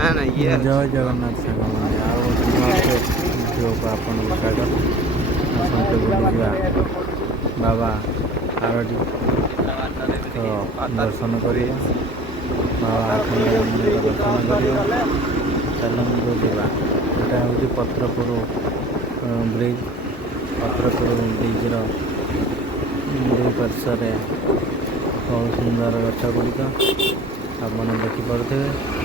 जय जगन्नाथ सागर मैंने आओ वीडियो को आपको स्वागत आसते बुलीजा बाबा आरडी तो दर्शन कर बाबा आखंड दर्शन कर चलू जावा यहाँ हूँ पत्रपुर ब्रिज पत्रपुर ब्रिज्र दुई पार्श्वर बहुत सुंदर गछ गुड़िक आपन देखिपे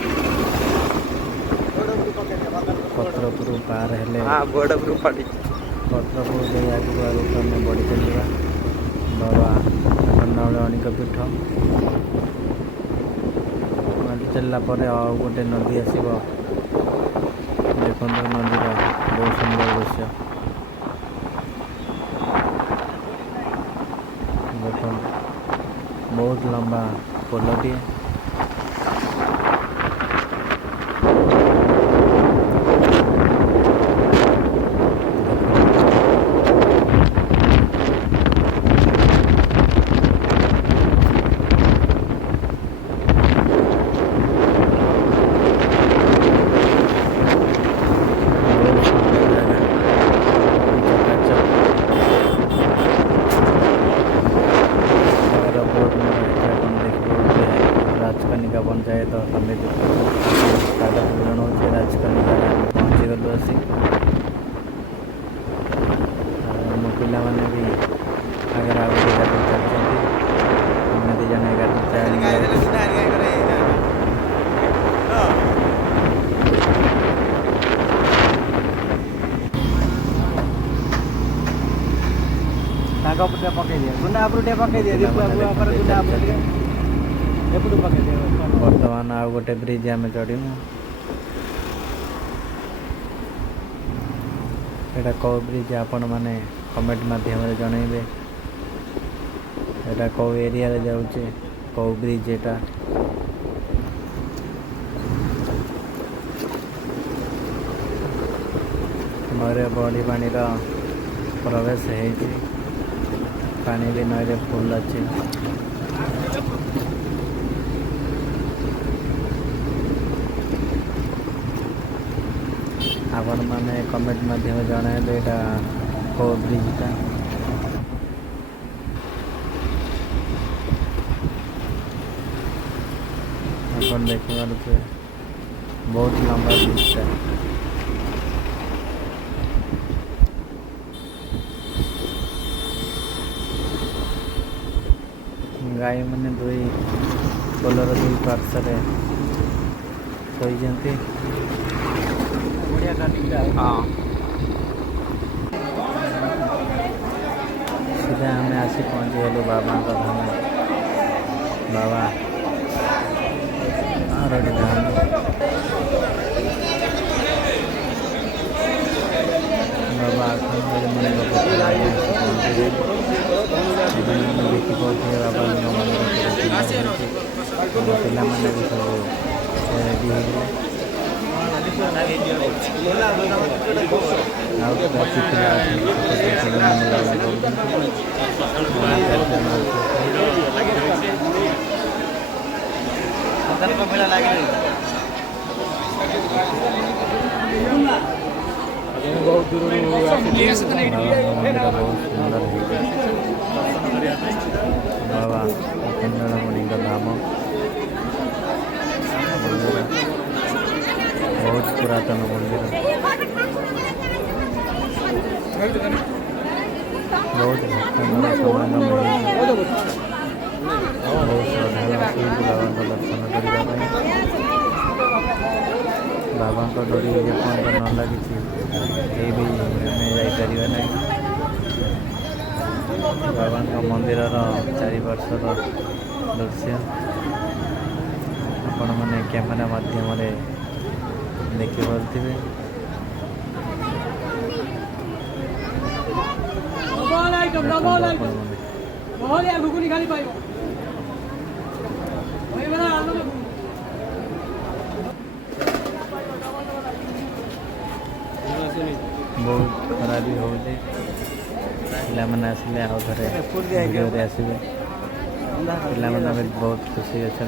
पत्रपुर पार हेले पत्रपुर दे आगे आगे आम बढ़ी चलवा बाबा खंडाणिक पीठ बढ़ी चलला गोटे नदी आसब देखो नदीर बहुत सुंदर दृश्य देखो बहुत लंबा पोलटी राजकनिका पंचायत समिति स्वागत जनाऊँ राजकनिका पहुँची गलु आसी मो पिला मैंने भी आगे आगे गाड़ी चलती दी जन गाड़ी पकई दिए गुंडा पकई दिए बर्तमान आउ गोटे ब्रिज आम चढ़ू एटा कौ ब्रिज आपण मैंने कमेंट माध्यम जनइबे एटा कौ एरिया रे जाऊे कौ ब्रिज एटा नईरे बड़ी पानी प्रवेश है पानी भी नईरे फुल अच्छी आपण मैंने कमेंट माध्यम जन कौ ब्रिजटा अपन देख पारे बहुत लंबा ब्रिजटा गाई मैंने दुई पोलर दुई पार्श्व शोचती सीधा हमें आसी पहुँची गलु बाबा धाम बाबा आरडी धाम बाबा देखी पाते बाबा पिला मैंने भी सब रेडी बहुत दूर बाबा खंडाणमणि धाम बहुत पुरातन मंदिर बहुत भक्तों समागम बहुत श्रद्धा बाबा दर्शन करने बाबा डोरी जेपर्यंत न लगी भी जापर ना बाबा मंदिर चारिपार्श्वर दृश्य आपण मैंने कैमेरा माध्यम देखिपे बहुत खरा भी हो पाने आसिले आउ थे आसवे पे बहुत खुशी अच्छा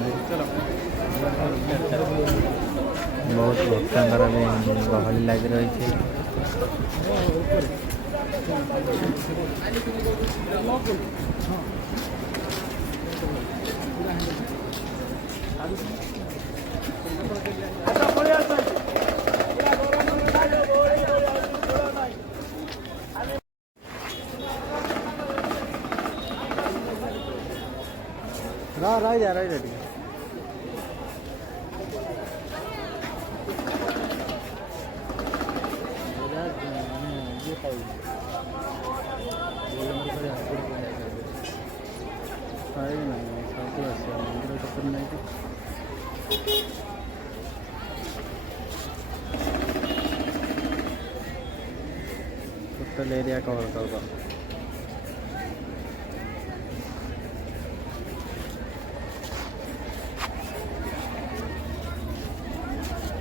बहुत भक्तଙ୍କର ବି ଗହଳି ଲାଗି ରହିଛି। ରହିଯା ଟିକେ टोटल एरिया कवर कर दो।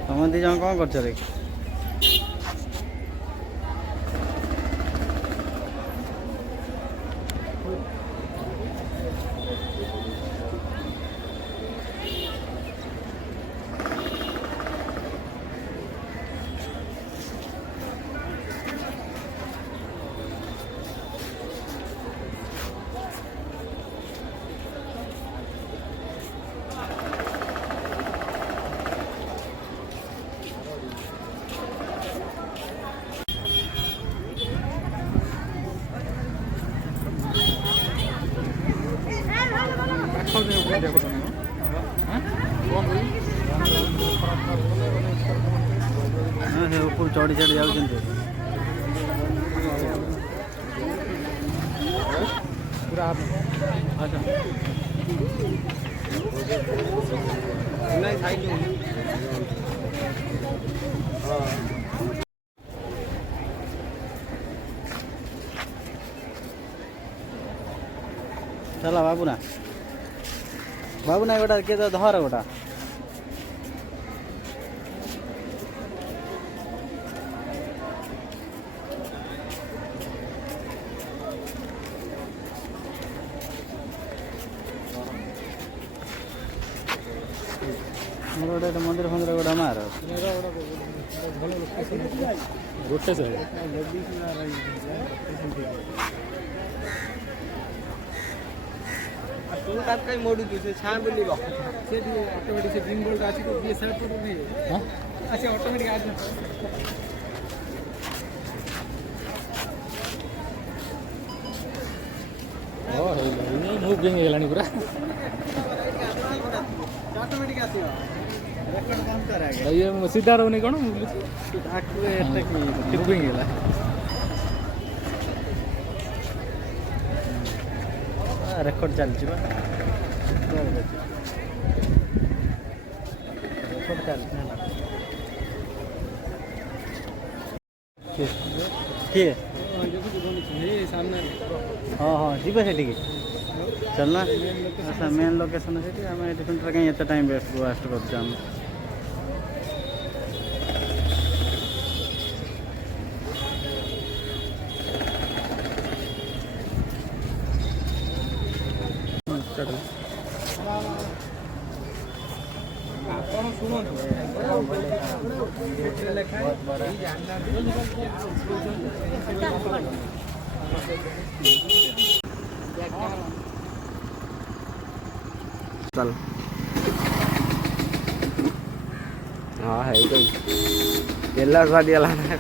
तुम दी जन कौन कर रे ऊपर चढ़ी चढ़ी जाऊँ पूरा अच्छा चला बाबू ना गोटा के धर गोटा गोटे मंदिर फंदिर गोटा मार गोटे से कहीं मोड़ू से छाँ बुलेगा से ऑटोमेटिक से ग्रीन बोर्ड आछि तो ये साइड पर भी हां अच्छा ऑटोमेटिक आ जाए ओ हे मूविंग हेलानी पूरा ऑटोमेटिक आसियो रेकॉर्ड काम करे ये सीधा रहने कोन आखु एटा की टिपिंग हेला रेकॉर्ड चलछि बा रेकॉर्ड चलछि ना के सामने हाँ हाँ जीवा से चलना अच्छा मेन लोकेशन से आम ये कहीं एत टाइम वेस्ट कर चल हाँ है कोई ಎಲ್ಲ ಗಾಡಿ ಎಲ್ಲ ना ना